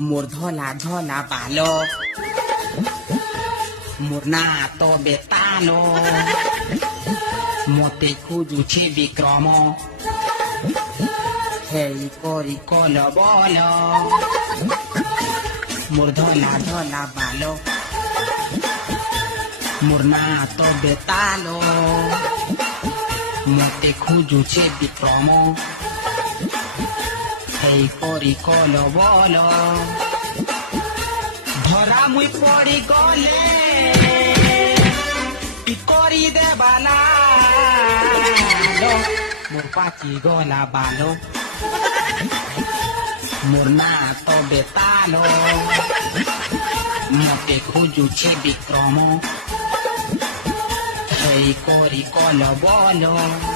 মোর ধলা ধলা বালো মোর না তো বেতালো মতে খুঁজুছে বিক্রম হেই করি কল বল মোর ধলা ধলা বালো মোর না তো বেতালো মতে খুঁজুছে বিক্রম হেই করি কল বল ধরা মুই পড়ি গলে কি করি দেবালা মোর পাচি গলা বালো মোর না তো বেতালো মতে খুঁজুছে বিক্রম হেই করি কল বল